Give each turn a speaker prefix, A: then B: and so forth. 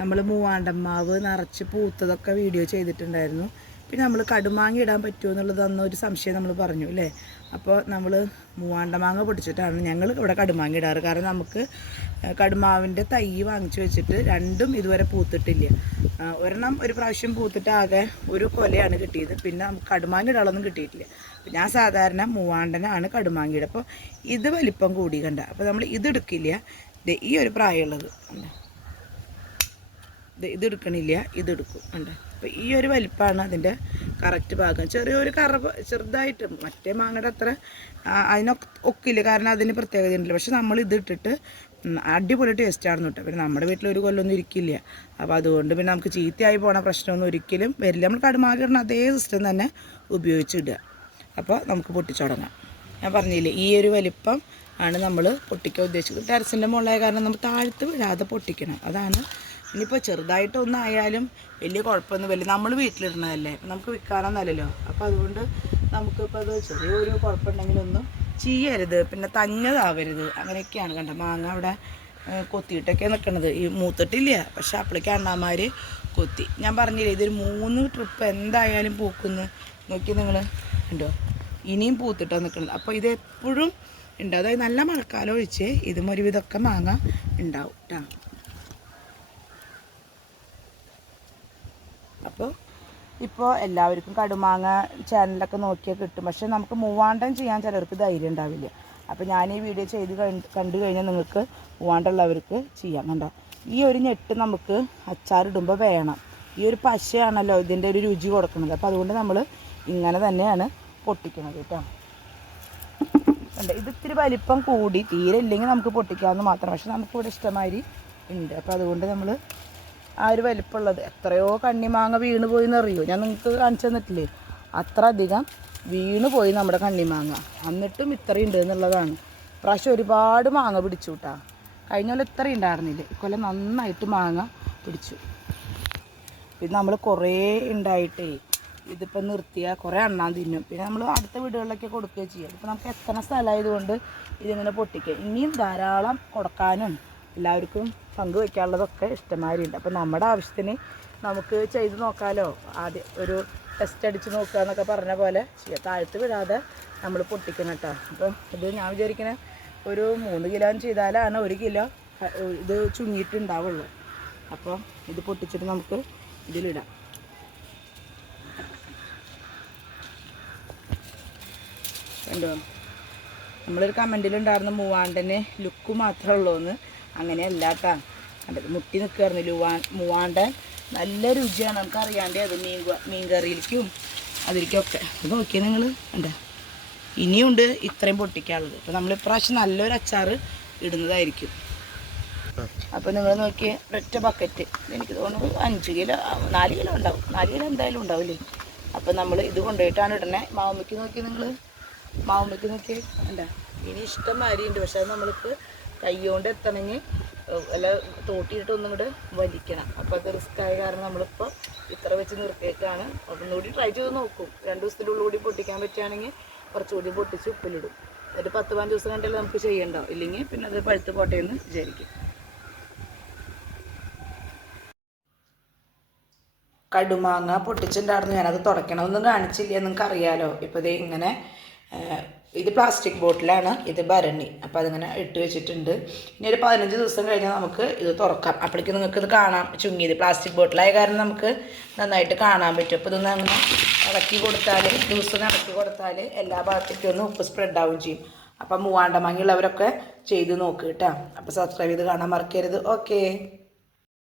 A: നമ്മൾ മൂവാണ്ടമ്മാവ് നിറച്ച് പൂത്തതൊക്കെ വീഡിയോ ചെയ്തിട്ടുണ്ടായിരുന്നു. പിന്നെ നമ്മൾ കടുമാങ്ങ ഇടാൻ പറ്റുമോ എന്നുള്ളത് അന്ന് ഒരു സംശയം നമ്മൾ പറഞ്ഞു അല്ലേ അപ്പോൾ നമ്മൾ മൂവാണ്ടമാങ്ങ പൊടിച്ചിട്ടാണ് ഞങ്ങൾ ഇവിടെ കടുമാങ്ങ ഇടാറ്. കാരണം നമുക്ക് കടുമാവിന്റെ തൈ വാങ്ങിച്ചു വെച്ചിട്ട് രണ്ടും ഇതുവരെ പൂത്തിട്ടില്ല. ഒരെണ്ണം ഒരു പ്രാവശ്യം പൂത്തിട്ട് ആകെ ഒരു കൊലയാണ് കിട്ടിയത്. പിന്നെ നമുക്ക് കടുമാങ്ങ ഇടാളൊന്നും കിട്ടിയിട്ടില്ല. ഞാൻ സാധാരണ മൂവാണ്ടനാണ് കടുമാങ്ങ ഇടുക. അപ്പോൾ ഇത് വലിപ്പം കൂടി കണ്ട. അപ്പോൾ നമ്മൾ ഇതെടുക്കില്ല ഈ ഒരു പ്രായമുള്ളത് ഇത് എടുക്കണില്ല ഇതെടുക്കും. ഉണ്ട് അപ്പോൾ ഈ ഒരു വലിപ്പമാണ് അതിന്റെ കറക്റ്റ് ഭാഗം. ചെറിയൊരു കറ ചെറുതായിട്ട് മറ്റേ മാങ്ങയുടെ അത്ര അതിനൊക്കെ ഒക്കില്ല. കാരണം അതിന് പ്രത്യേകത ഉണ്ടല്ലോ. പക്ഷെ നമ്മൾ ഇതിട്ടിട്ട് അടിപൊളി ടേസ്റ്റാണെന്ന് കേട്ടോ. പിന്നെ നമ്മുടെ വീട്ടിൽ ഒരു കൊല്ലമൊന്നും ഇരിക്കില്ല. അപ്പോൾ അതുകൊണ്ട് പിന്നെ നമുക്ക് ചീത്തയായി പോണ പ്രശ്നമൊന്നും ഒരിക്കലും വരില്ല. നമ്മൾ കടുമാകിടുന്ന അതേ സിസ്റ്റം തന്നെ ഉപയോഗിച്ചിടുക അപ്പോൾ നമുക്ക് പൊട്ടിച്ചു തുടങ്ങാം ഞാൻ പറഞ്ഞില്ലേ ഈ ഒരു വലിപ്പം ആണ് നമ്മൾ പൊട്ടിക്കാൻ ഉദ്ദേശിക്കുന്നത്. ടെറസിന്റെ മുകളിലായ കാരണം നമ്മൾ താഴ്ത്ത് വിടാതെ പൊട്ടിക്കണം. അതാണ് ഇനിയിപ്പോൾ ചെറുതായിട്ടൊന്നായാലും വലിയ കുഴപ്പമൊന്നും വലിയ നമ്മൾ വീട്ടിലിടുന്നതല്ലേ നമുക്ക് വിൽക്കാനൊന്നല്ലല്ലോ അപ്പോൾ അതുകൊണ്ട് നമുക്കിപ്പോൾ അത് ചെറിയൊരു കുഴപ്പമുണ്ടെങ്കിലൊന്നും ചെയ്യരുത്. പിന്നെ തഞ്ഞതാവരുത്. അങ്ങനെയൊക്കെയാണ് കണ്ട മാങ്ങ അവിടെ കൊത്തിയിട്ടൊക്കെ നിൽക്കണത് ഈ മൂത്തിട്ടില്ല. പക്ഷെ അപ്പോഴേക്ക് അണ്ണാമാർ കൊത്തി. ഞാൻ പറഞ്ഞില്ലേ ഇതൊരു മൂന്ന് ട്രിപ്പ് എന്തായാലും പൂക്കുന്നു. നോക്കി നിങ്ങൾ ഉണ്ടോ ഇനിയും പൂത്തിട്ടാണ് നിൽക്കുന്നത് അപ്പോൾ ഇത് എപ്പോഴും ഉണ്ട്. അതായത് നല്ല മഴക്കാലം ഒഴിച്ച് ഇതും ഒരുവിധമൊക്കെ മാങ്ങ ഉണ്ടാവും കേട്ടോ അപ്പോൾ ഇപ്പോൾ എല്ലാവർക്കും കടുമാങ്ങ ചാനലൊക്കെ നോക്കിയാൽ കിട്ടും. പക്ഷേ നമുക്ക് മൂവാണ്ടം ചെയ്യാൻ ചിലർക്ക് ധൈര്യം ഉണ്ടാവില്ല. അപ്പോൾ ഞാൻ ഈ വീഡിയോ ചെയ്ത് കണ്ട് കഴിഞ്ഞാൽ നിങ്ങൾക്ക് മൂവാണ്ടുള്ളവർക്ക് ചെയ്യാം കണ്ടോ? ഈ ഒരു ഞെട്ട് നമുക്ക് അച്ചാറിടുമ്പോൾ വേണം. ഈ ഒരു പശയാണല്ലോ ഇതിന്റെ ഒരു രുചി കൊടുക്കുന്നത്. അപ്പോൾ അതുകൊണ്ട് നമ്മൾ ഇങ്ങനെ തന്നെയാണ് പൊട്ടിക്കുന്നത് കേട്ടോ. ഉണ്ട് ഇത് ഇത്തിരി വലിപ്പം കൂടി തീരെ ഇല്ലെങ്കിൽ നമുക്ക് പൊട്ടിക്കാമെന്ന് മാത്രം. പക്ഷെ നമുക്കിവിടെ ഇഷ്ടമാതിരി ഉണ്ട്. അപ്പോൾ അതുകൊണ്ട് നമ്മൾ ആ ഒരു വലിപ്പമുള്ളത് എത്രയോ കണ്ണിമാങ്ങ വീണ് പോയി എന്നറിയോ ഞാൻ നിങ്ങൾക്ക് കാണിച്ചു തന്നിട്ടില്ലേ? അത്ര അധികം വീണ് പോയി നമ്മുടെ കണ്ണിമാങ്ങ. എന്നിട്ടും ഇത്രയും ഉണ്ട് എന്നുള്ളതാണ്. പ്രാവശ്യം ഒരുപാട് മാങ്ങ പിടിച്ചു കേട്ടാ കഴിഞ്ഞ കൊല്ലം ഇത്രയും ഉണ്ടായിരുന്നില്ല? ഇക്കൊല്ലം നന്നായിട്ട് മാങ്ങ പിടിച്ചു. പിന്നെ നമ്മൾ കുറേ ഉണ്ടായിട്ടേ ഇതിപ്പോൾ നിർത്തിയാൽ കുറേ എണ്ണാൻ തിന്നും. പിന്നെ നമ്മൾ അടുത്ത വീടുകളിലൊക്കെ കൊടുക്കുകയും ചെയ്യാം. ഇപ്പോൾ നമുക്ക് എത്ര സ്ഥലമായതുകൊണ്ട് ഇതിങ്ങനെ പൊട്ടിക്കുക ഇനിയും ധാരാളം കൊടുക്കാനും എല്ലാവർക്കും പങ്കുവെക്കാനുള്ളതൊക്കെ ഇഷ്ടമാതിരിയുണ്ട് അപ്പോൾ നമ്മുടെ ആവശ്യത്തിന് നമുക്ക് ചെയ്ത് നോക്കാമല്ലോ ആദ്യം ഒരു ടെസ്റ്റ് അടിച്ച് നോക്കുക എന്നൊക്കെ പറഞ്ഞ പോലെ ചെയ്യാം. താഴ്ത്ത് വിടാതെ നമ്മൾ പൊട്ടിക്കണം കേട്ടോ. അപ്പം ഇത് ഞാൻ വിചാരിക്കണ ഒരു മൂന്ന് കിലോ ചെയ്താലാണ് ഒരു കിലോ ഇത് ചുങ്ങിയിട്ടുണ്ടാവുള്ളൂ. അപ്പോൾ ഇത് പൊട്ടിച്ചിട്ട് നമുക്ക് ഇതിലിടാം. കണ്ടോ? നമ്മളൊരു കമന്റിലുണ്ടായിരുന്ന മൂവാണ്ടനെ ലുക്ക് മാത്രമേ ഉള്ളൂ എന്ന് അങ്ങനെയല്ല കേട്ടാ കണ്ടത് മുട്ടി നിൽക്കുകയായിരുന്നു ലുവാ മൂവാണ്ട. നല്ല രുചിയാണ്. നമുക്ക് അറിയാണ്ടേ അത് മീൻ മീൻ കറിയിലേക്കും അതിലേക്കൊക്കെ. ഇത് നോക്കിയാൽ നിങ്ങൾ എന്താ ഇനിയുണ്ട് ഇത്രയും പൊട്ടിക്കാനുള്ളത്. അപ്പോൾ നമ്മൾ ഇപ്രാവശ്യം നല്ലൊരു അച്ചാർ ഇടുന്നതായിരിക്കും. അപ്പോൾ നിങ്ങൾ നോക്കിയ ഒറ്റ ബക്കറ്റ് എനിക്ക് തോന്നുന്നു അഞ്ച് കിലോ നാല് കിലോ ഉണ്ടാവും. നാല് കിലോ എന്തായാലും ഉണ്ടാവില്ലേ? അപ്പോൾ നമ്മൾ ഇത് കൊണ്ടുപോയിട്ടാണ് ഇടണേ മാവുമ്മയ്ക്ക് നോക്കി നിങ്ങൾ മാവുമ്മയ്ക്ക് നോക്കി എന്താ ഇനി ഇഷ്ടം മാരിയുണ്ട് പക്ഷെ അത് നമ്മൾക്ക് കൈ കൊണ്ട് എത്തണമെങ്കിൽ അല്ല തോട്ടിയിട്ട് ഒന്നും കൂടെ വലിക്കണം. അപ്പോൾ അത് റിസ്ക് ആയ കാരണം നമ്മളിപ്പോൾ ഇത്ര വെച്ച് നിർത്തിയേക്കാണ്. ഒന്നുകൂടി ട്രൈ ചെയ്ത് നോക്കും. രണ്ട് ദിവസത്തിന്റെ ഉള്ളിൽ കൂടി പൊട്ടിക്കാൻ പറ്റുകയാണെങ്കിൽ കുറച്ചുകൂടി പൊട്ടിച്ച് ഉപ്പിലിടും. ഒരു പത്ത് പതിനഞ്ച് ദിവസം കണ്ടല്ലേ നമുക്ക് ചെയ്യണ്ടോ ഇല്ലെങ്കിൽ പിന്നെ അത് പഴുത്ത് പോട്ടെ എന്ന് വിചാരിക്കും. കടുമാങ്ങ പൊട്ടിച്ചിട്ടുണ്ടായിരുന്നു. ഞാനത് തുടയ്ക്കണമെന്നും കാണിച്ചില്ല. നിങ്ങൾക്ക് അറിയാലോ ഇപ്പോൾ ഇത് ഇങ്ങനെ ഇത് പ്ലാസ്റ്റിക് ബോട്ടിലാണ് ഇത് ഭരണി. അപ്പോൾ അതിങ്ങനെ ഇട്ട് വെച്ചിട്ടുണ്ട്. ഇനി ഒരു പതിനഞ്ച് ദിവസം കഴിഞ്ഞാൽ നമുക്ക് ഇത് തുറക്കാം. അപ്പോഴേക്ക് നിങ്ങൾക്ക് ഇത് കാണാം. ചുങ്ങിയത് പ്ലാസ്റ്റിക് ബോട്ടിലായ കാരണം നമുക്ക് നന്നായിട്ട് കാണാൻ പറ്റും. അപ്പോൾ ഇതൊന്ന് അങ്ങനെ ഇളക്കി കൊടുത്താൽ ദിവസം ഇളക്കി കൊടുത്താൽ എല്ലാ ഭാഗത്തേക്കും ഒന്ന് ഉപ്പ് സ്പ്രെഡ് ആവുകയും ചെയ്യും. അപ്പം മൂവാണ്ടമാങ്ങിയുള്ളവരൊക്കെ ചെയ്ത് നോക്ക് കേട്ടോ. അപ്പോൾ സബ്സ്ക്രൈബ് ചെയ്ത് കാണാൻ മറക്കരുത്. ഓക്കേ